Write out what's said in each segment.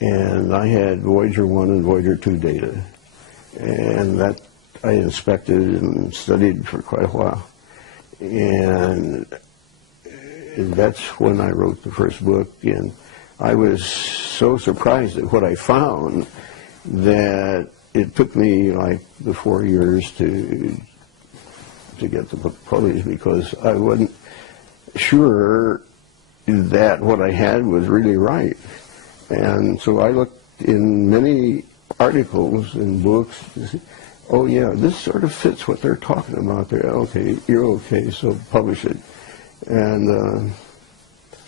and I had Voyager 1 and Voyager 2 data, and that I inspected and studied for quite a while, and that's when I wrote the first book. And I was so surprised at what I found that it took me like the 4 years to get the book published, because I wasn't sure that what I had was really right. And so I looked in many articles and books to see, oh yeah, this sort of fits what they're talking about there. Okay, you're okay, so publish it. And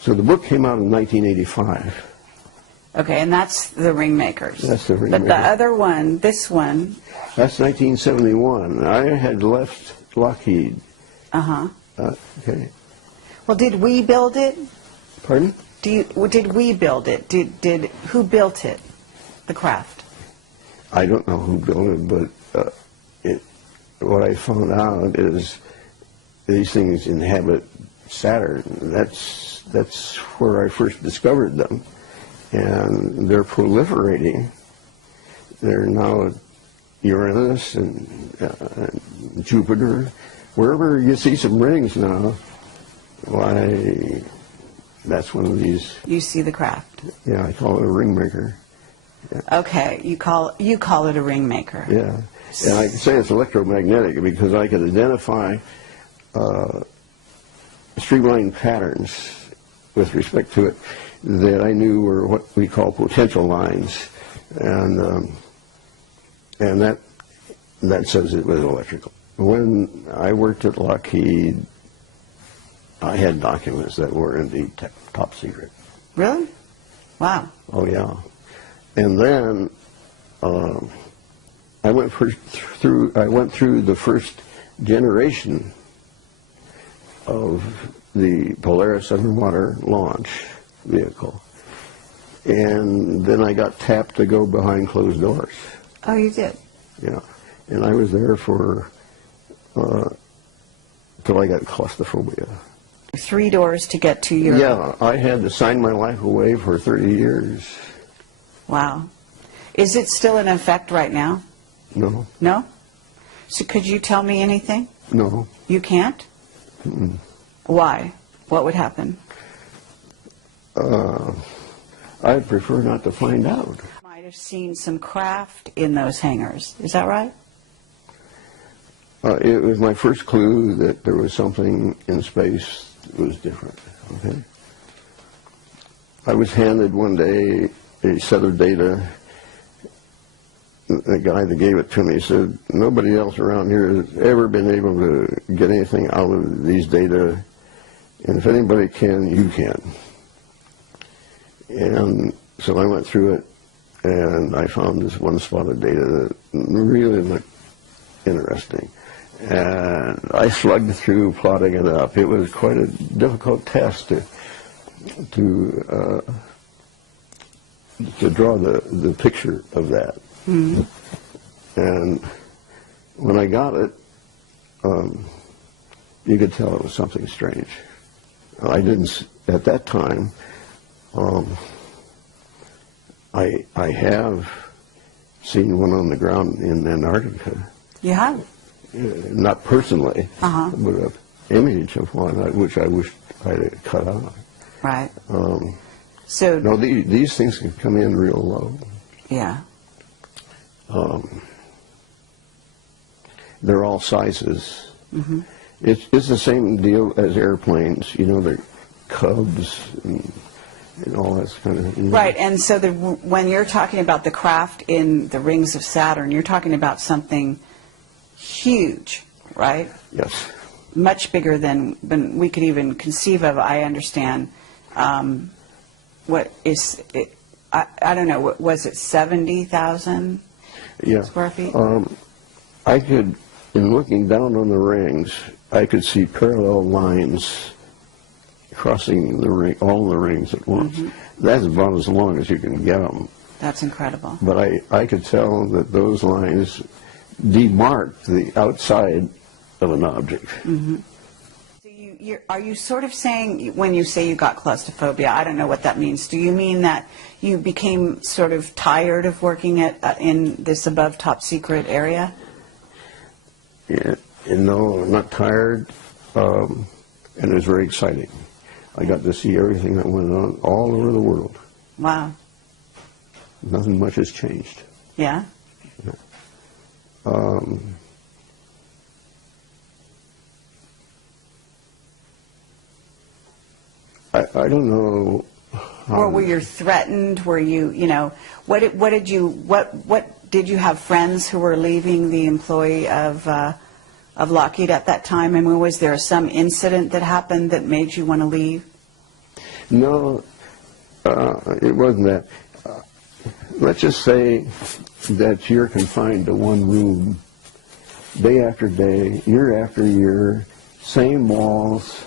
so the book came out in 1985. Okay, and that's the Ringmakers. That's the Ringmakers. But the other one, this one. That's 1971. I had left Lockheed. Uh-huh. Okay. Well, did we build it? Pardon? Did we build it? Who built it? The craft? I don't know who built it, but what I found out is these things inhabit Saturn. That's where I first discovered them, and they're proliferating. They're now at Uranus and Jupiter. Wherever you see some rings now, why, that's one of these. You see the craft. Yeah, I call it a ringmaker. Yeah. Okay, you call it a ringmaker. Yeah, and I can say it's electromagnetic because I could identify streamlined patterns with respect to it that I knew were what we call potential lines, and that says it was electrical. When I worked at Lockheed, I had documents that were indeed top secret. Really? Wow. Oh yeah. And then I went through the first generation of the Polaris underwater launch vehicle, and then I got tapped to go behind closed doors. Oh, you did? Yeah, and I was there for till I got claustrophobia. 3 doors to get to your... Yeah, I had to sign my life away for 30 years. Wow. Is it still in effect right now? No. No? So could you tell me anything? No. You can't? Mm-mm. Why? What would happen? I'd prefer not to find out. Might have seen some craft in those hangars. Is that right? It was my first clue that there was something in space that was different. Okay. I was handed one day a set of data. The guy that gave it to me said, nobody else around here has ever been able to get anything out of these data, and if anybody can, you can. And so I went through it, and I found this one spot of data that really looked interesting. And I slugged through plotting it up. It was quite a difficult task to draw the picture of that. Mm-hmm. And when I got it, you could tell it was something strange. I didn't, at that time, I have seen one on the ground in Antarctica. You have? Not personally, but an image of one, which I wished I had cut out. Right. So no, these things can come in real low. Yeah. They're all sizes. Mm-hmm. It's the same deal as airplanes. You know, they're Cubs and all that kind of. You know. Right, and so when you're talking about the craft in the rings of Saturn, you're talking about something huge, right? Yes. Much bigger than we could even conceive of. I understand. What is it? I don't know. Was it 70,000 square feet? I could, in looking down on the rings, I could see parallel lines crossing the ring, all the rings at once. Mm-hmm. That's about as long as you can get them. That's incredible. But I could tell that those lines demarked the outside of an object. Mm-hmm. So are you sort of saying, when you say you got claustrophobia, I don't know what that means. Do you mean that you became sort of tired of working in this above top secret area? Yeah, no, I'm not tired, and it was very exciting. I got to see everything that went on all over the world. Wow. Nothing much has changed. Yeah? I don't know. Or were you threatened? Were you, what did you have friends who were leaving the employee of Lockheed at that time? I mean, was there some incident that happened that made you want to leave? No, it wasn't that. Let's just say that you're confined to one room day after day, year after year, same walls,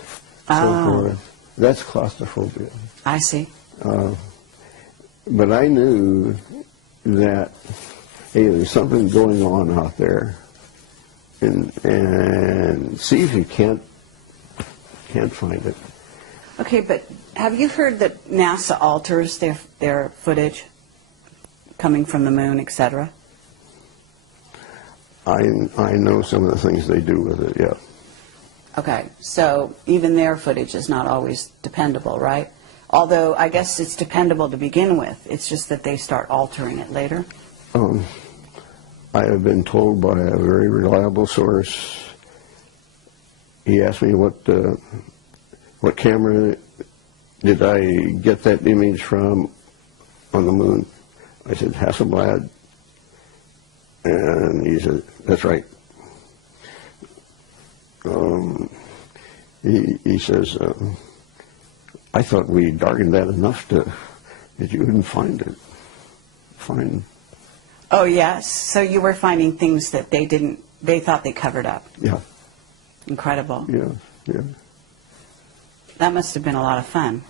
so forth. That's claustrophobia. I see. But I knew that, hey, there's something going on out there, and see if you can't find it. Okay, but have you heard that NASA alters their footage coming from the moon, etc.? I know some of the things they do with it, yeah. Okay, so even their footage is not always dependable, right? Although I guess it's dependable to begin with. It's just that they start altering it later. I have been told by a very reliable source. He asked me what camera did I get that image from on the moon. I said, Hasselblad. And he said, that's right. He says, I thought we darkened that enough that you wouldn't find it. Oh, yes. So you were finding things that they thought they covered up. Yeah. Incredible. Yeah, yeah. That must have been a lot of fun.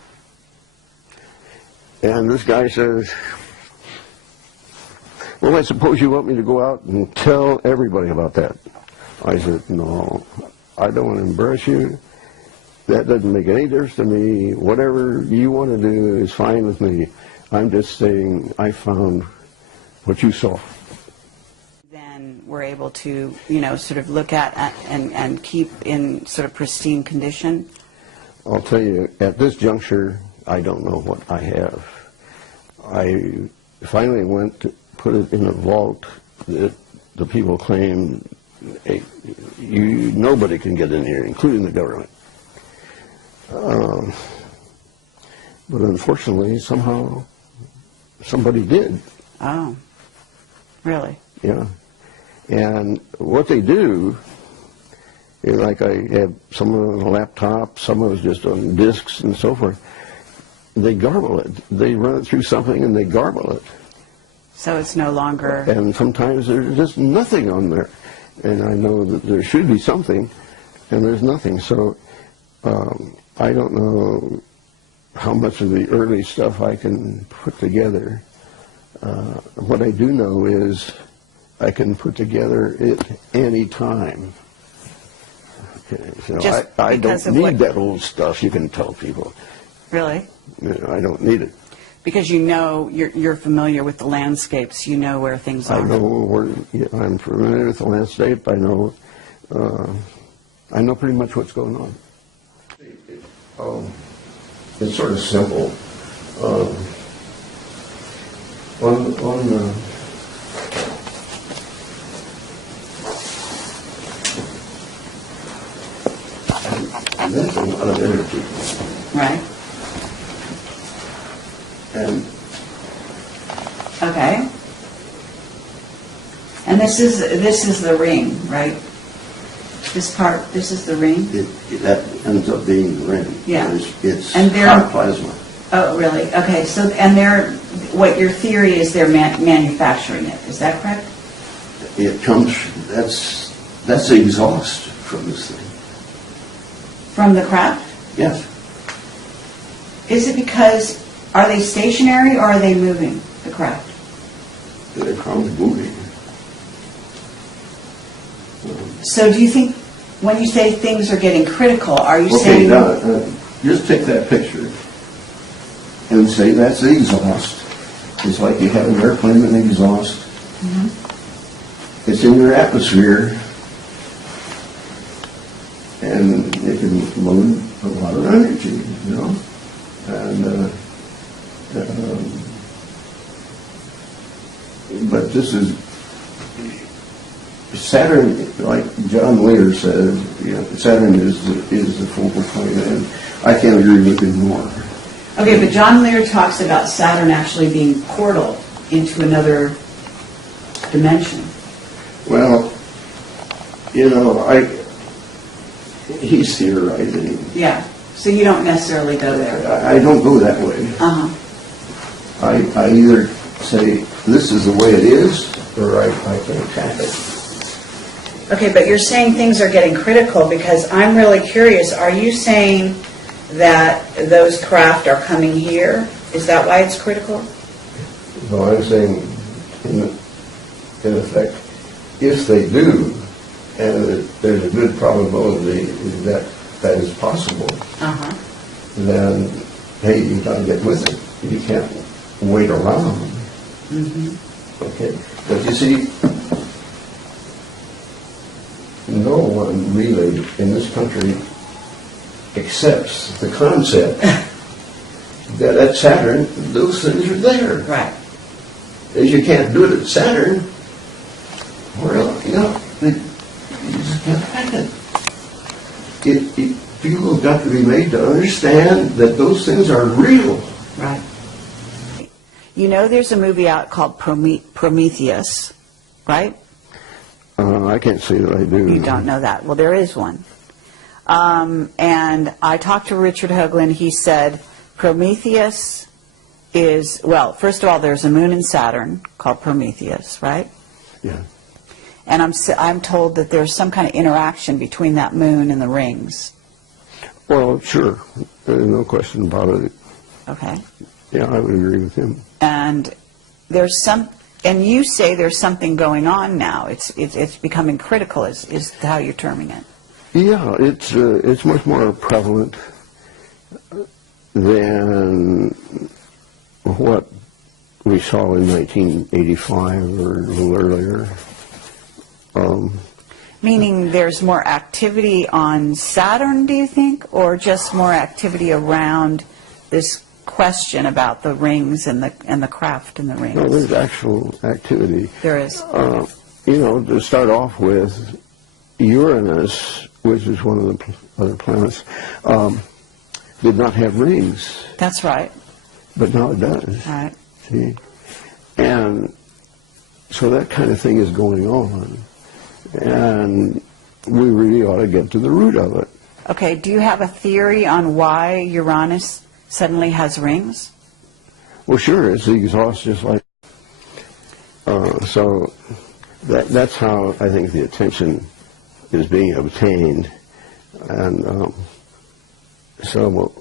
And this guy says, well, I suppose you want me to go out and tell everybody about that. I said, no, I don't want to embarrass you. That doesn't make any difference to me. Whatever you want to do is fine with me. I'm just saying I found what you saw. Then we're able to, sort of look at and keep in sort of pristine condition. I'll tell you, at this juncture, I don't know what I have. I finally went to put it in a vault that the people claim nobody can get in here, including the government. But unfortunately, somehow, somebody did. Oh, really? Yeah. And what they do, like I have some on a laptop, some of it's just on discs and so forth, they garble it. They run it through something and they garble it. So it's no longer... And sometimes there's just nothing on there. And I know that there should be something, and there's nothing. So I don't know how much of the early stuff I can put together. What I do know is I can put together it any time. Okay, so I don't need that old stuff, you can tell people. Really? I don't need it. Because you're familiar with the landscapes, you know where things are. I know where, I'm familiar with the landscape, I know pretty much what's going on. It's sort of simple. That's a lot of energy. Right. And okay. And this is the ring, right? This is the ring? That ends up being the ring. Yeah. It's hot plasma. Oh, really? Okay. So, and what your theory is they're manufacturing it. Is that correct? It comes, that's the exhaust from this thing. From the craft? Yes. Is it because, are they stationary or are they moving, the craft? They're probably moving. So do you think When you say things are getting critical, are you Okay, saying... now, just take that picture and say that's the exhaust. It's like you have an airplane with an exhaust. Mm-hmm. It's in your atmosphere, and it can load a lot of energy, you know. And but this is Saturn, like John Lear says, you know, Saturn is the focal point, and I can't agree with him more. Okay, but John Lear talks about Saturn actually being portal into another dimension. Well, you know, he's theorizing. Yeah, so you don't necessarily go there. I don't go that way. Uh-huh. I either say, this is the way it is, or I can't have it. Okay, but you're saying things are getting critical because I'm really curious. Are you saying that those craft are coming here? Is that why it's critical? No, I'm saying, in effect, if they do, and there's a good probability that that is possible, then, hey, you got to get with it. You can't wait around. Mm-hmm. Okay, but you see, no one really in this country accepts the concept that at Saturn, those things are there. Right. As you can't do it at Saturn, well, you know, you just can't hack it. People have got to be made to understand that those things are real. Right. You know there's a movie out called Prometheus, right? I can't say that I do. You don't know that. Well, there is one. And I talked to Richard Hoagland. He said Prometheus is, well, first of all, there's a moon in Saturn called Prometheus, right? Yeah. And I'm told that there's some kind of interaction between that moon and the rings. Well, sure. There's no question about it. Okay. Yeah, I would agree with him. And there's some, and you say there's something going on now. It's becoming critical, is how you're terming it. Yeah, it's much more prevalent than what we saw in 1985 or a little earlier. Meaning there's more activity on Saturn, do you think, or just more activity around this question about the rings and the craft in the rings? No, there's actual activity. There is. You know, to start off with, Uranus, which is one of the other planets, did not have rings. That's right. But now it does. Right. See? And so that kind of thing is going on. And we really ought to get to the root of it. Okay, do you have a theory on why Uranus suddenly has rings? Well, sure, it's the exhaust just like... so that's how I think the attention is being obtained. And so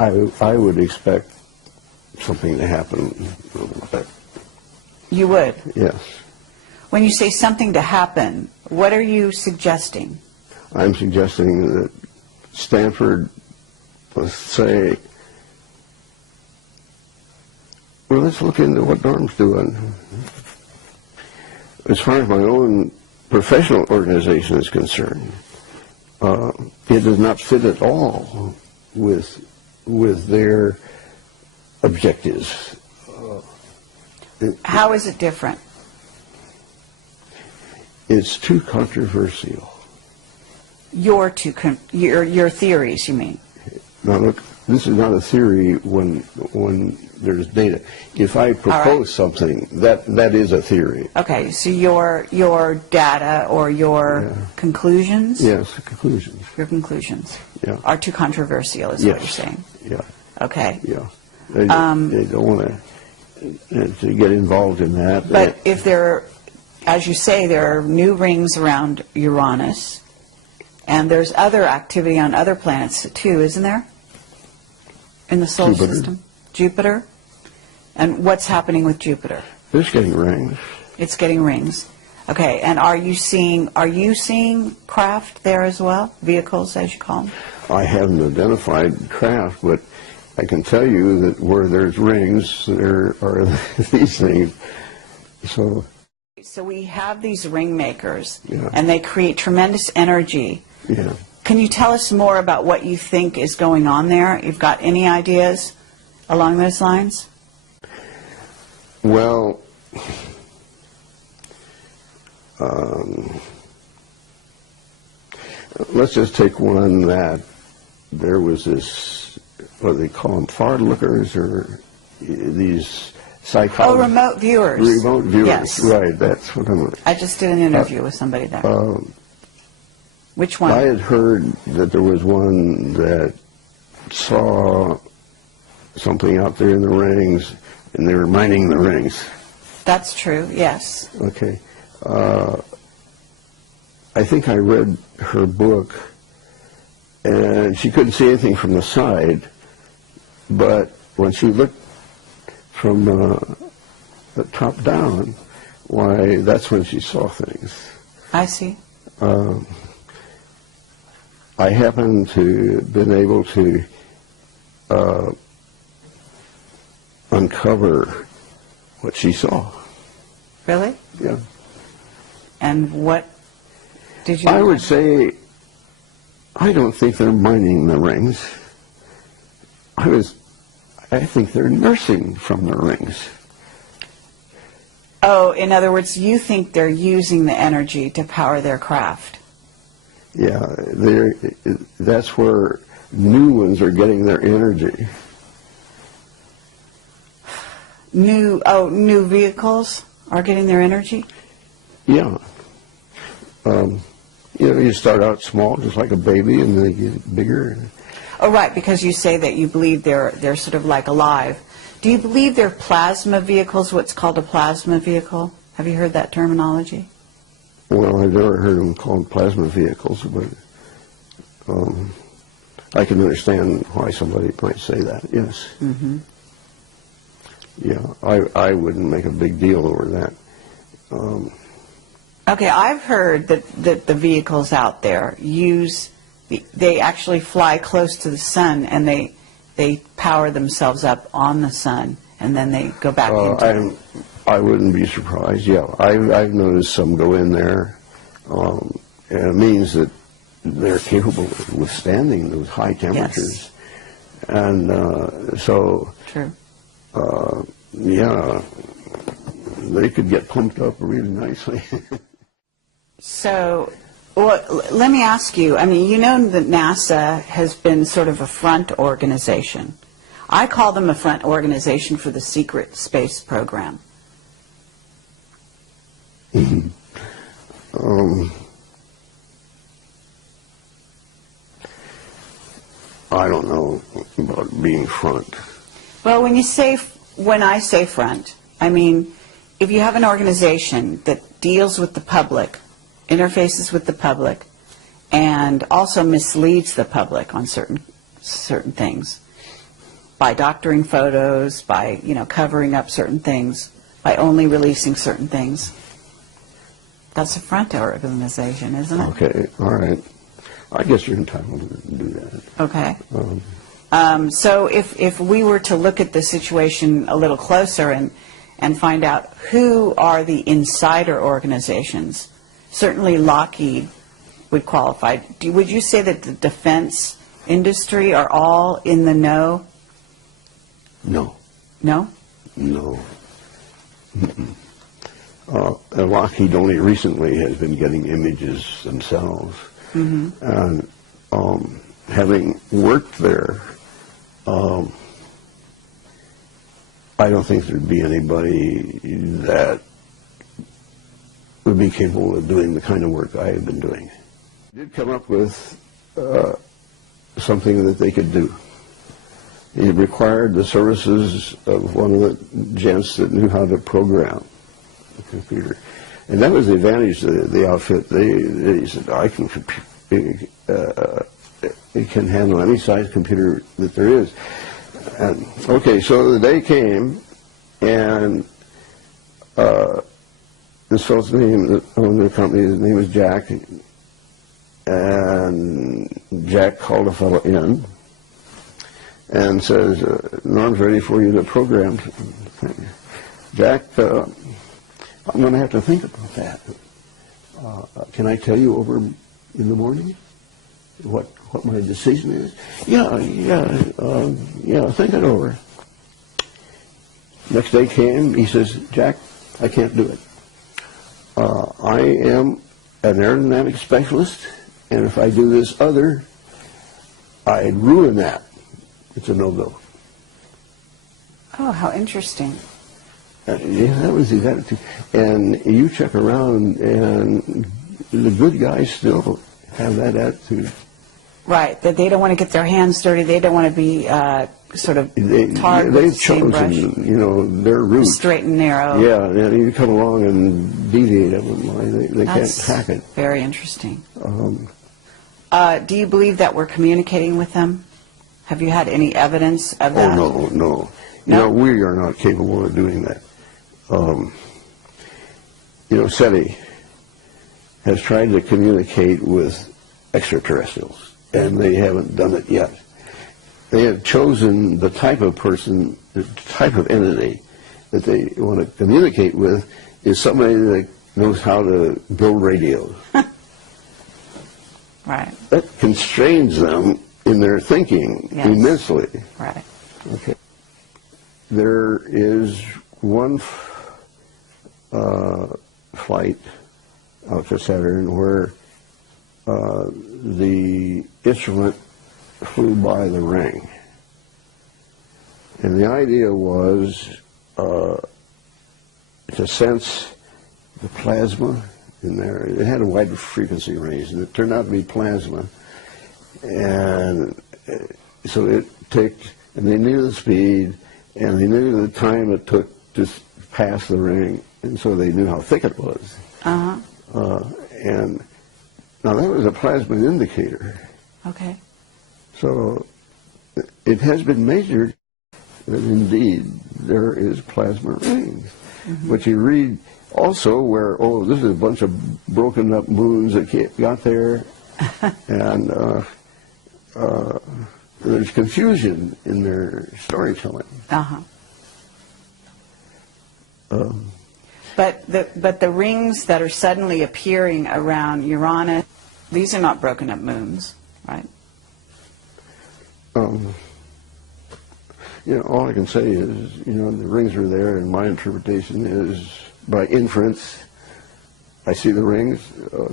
I would expect something to happen. You would? Yes. When you say something to happen, what are you suggesting? I'm suggesting that Stanford, let's say, well, let's look into what Norm's doing. As far as my own professional organization is concerned, it does not fit at all with their objectives. How is it different? It's too controversial. Your theories, you mean? Now look, this is not a theory when there's data. If I propose something, that is a theory. Okay, so your data or your conclusions? Yes, conclusions. Your conclusions Yeah. are too controversial, is what you're saying? Yeah. Okay. Yeah. They don't want to get involved in that. But if there, as you say, there are new rings around Uranus, and there's other activity on other planets too, isn't there? In the solar system? Jupiter? And what's happening with Jupiter? It's getting rings. It's getting rings. Okay, and are you seeing craft there as well? Vehicles, as you call them? I haven't identified craft, but I can tell you that where there's rings, there are these things. So we have these ring makers, yeah. and they create tremendous energy. Yeah. Can you tell us more about what you think is going on there? You've got any ideas along those lines? Well, let's just take one that there was this, what do they call them, forward lookers, or these psychologists? Oh, remote viewers. Remote viewers, yes. Right, that's what I'm... I just did an interview with somebody there. Which one? I had heard that there was one that saw something out there in the rings, and they were mining the rings. That's true, yes. Okay. I think I read her book, and she couldn't see anything from the side, but when she looked from the top down, why, that's when she saw things. I see. I happen to been able to uncover what she saw. Really? Yeah. And what did you... I would say, I don't think they're mining the rings. I think they're nursing from the rings. Oh, in other words, you think they're using the energy to power their craft. Yeah, that's where new ones are getting their energy. New vehicles are getting their energy? Yeah. You start out small, just like a baby, and they get bigger. Oh, right, because you say that you believe they're sort of like alive. Do you believe they're plasma vehicles, what's called a plasma vehicle? Have you heard that terminology? Well, I've never heard them called plasma vehicles, but I can understand why somebody might say that, yes. Mm-hmm. Yeah, I wouldn't make a big deal over that. Okay, I've heard that the vehicles out there they actually fly close to the sun, and they power themselves up on the sun, and then they go back into I wouldn't be surprised, yeah. I've noticed some go in there, and it means that they're capable of withstanding those high temperatures. Yes. And so... True. Yeah, they could get pumped up really nicely. So, well, let me ask you, I mean, you know that NASA has been sort of a front organization. I call them a front organization for the secret space program. I don't know about being front. Well, when I say front, I mean, if you have an organization that deals with the public, interfaces with the public, and also misleads the public on certain things, by doctoring photos, by covering up certain things, by only releasing certain things, that's a front organization, isn't it? Okay, all right. I guess you're entitled to do that. Okay. So if we were to look at the situation a little closer and find out who are the insider organizations, certainly Lockheed would qualify. Would you say that the defense industry are all in the know? No. No? No. Lockheed only recently has been getting images themselves. Mm-hmm. And having worked there, I don't think there'd be anybody that would be capable of doing the kind of work I have been doing. I did come up with something that they could do. It required the services of one of the gents that knew how to program the computer. And that was the advantage of the outfit. They said, it can handle any size computer that there is. And, okay, so the day came, and this fellow's name that owned the company, his name was Jack, and Jack called a fellow in and says, Norm's ready for you to program. Jack, I'm going to have to think about that. Can I tell you over in the morning what my decision is? Yeah, think it over. Next day came, he says, Jack, I can't do it. I am an aerodynamic specialist, and if I do this other, I'd ruin that. It's a no-go. Oh, how interesting. Yeah, that was his attitude. And you check around, and the good guys still have that attitude. Right, that they don't want to get their hands dirty. They don't want to be sort of tarred with They've sagebrush. chosen, their route. Straight and narrow. Yeah, and you come along and deviate them. They can't hack it. Very interesting. Do you believe that we're communicating with them? Have you had any evidence of that? Oh, no. We are not capable of doing that. SETI has tried to communicate with extraterrestrials, and they haven't done it yet. They have chosen the type of person, the type of entity that they want to communicate with is somebody that knows how to build radios. Right. That constrains them in their thinking immensely. Right. Okay. There is one flight out to Saturn where the instrument flew by the ring. And the idea was to sense the plasma in there. It had a wide frequency range, and it turned out to be plasma. And so it ticked, and they knew the speed, and they knew the time it took to pass the ring, and so they knew how thick it was. And now that was a plasma indicator. Okay. So it has been measured that indeed there is plasma rings. But you read also where, this is a bunch of broken up moons that got there, and there's confusion in their storytelling. But the rings that are suddenly appearing around Uranus, these are not broken up moons, right? All I can say is, the rings are there, and my interpretation is, by inference, I see the rings,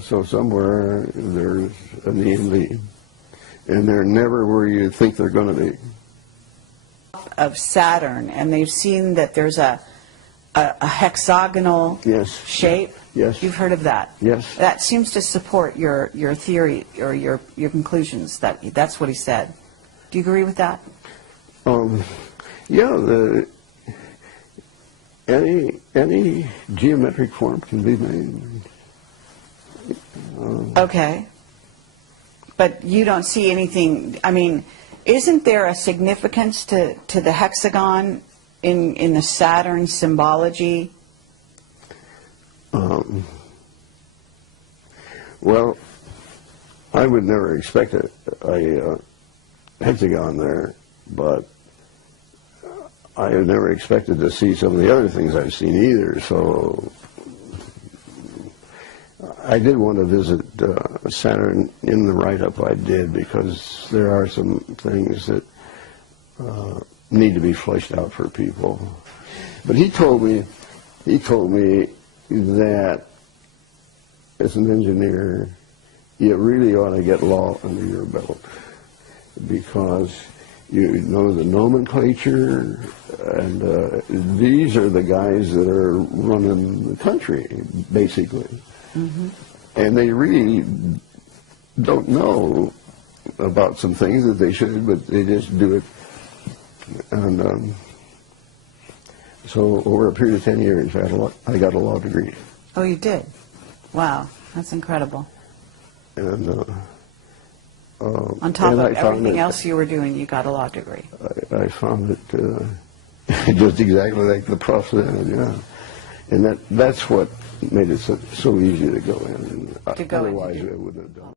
so somewhere there's an E and V. And they're never where you think they're going to be. Of Saturn, and they've seen that there's a hexagonal shape. Yes. You've heard of that? Yes. That seems to support your theory or your conclusions. That's what he said. Do you agree with that? Any geometric form can be made. Okay. But you don't see anything, isn't there a significance to the hexagon in the Saturn symbology? Well, I would never expect a hexagon there, but I have never expected to see some of the other things I've seen either, so I did want to visit Saturn in the write-up I did, because there are some things that need to be fleshed out for people. But he told me that as an engineer, you really ought to get law under your belt, because you know the nomenclature, and these are the guys that are running the country, basically. And they really don't know about some things that they should, but they just do it. And so over a period of 10 years, I got a law degree. Oh, you did? Wow, that's incredible. And on top of everything else you were doing, you got a law degree. I found it just exactly like the prof said, And that's what made it so easy to go in. To go in to Otherwise, do. I wouldn't have done it.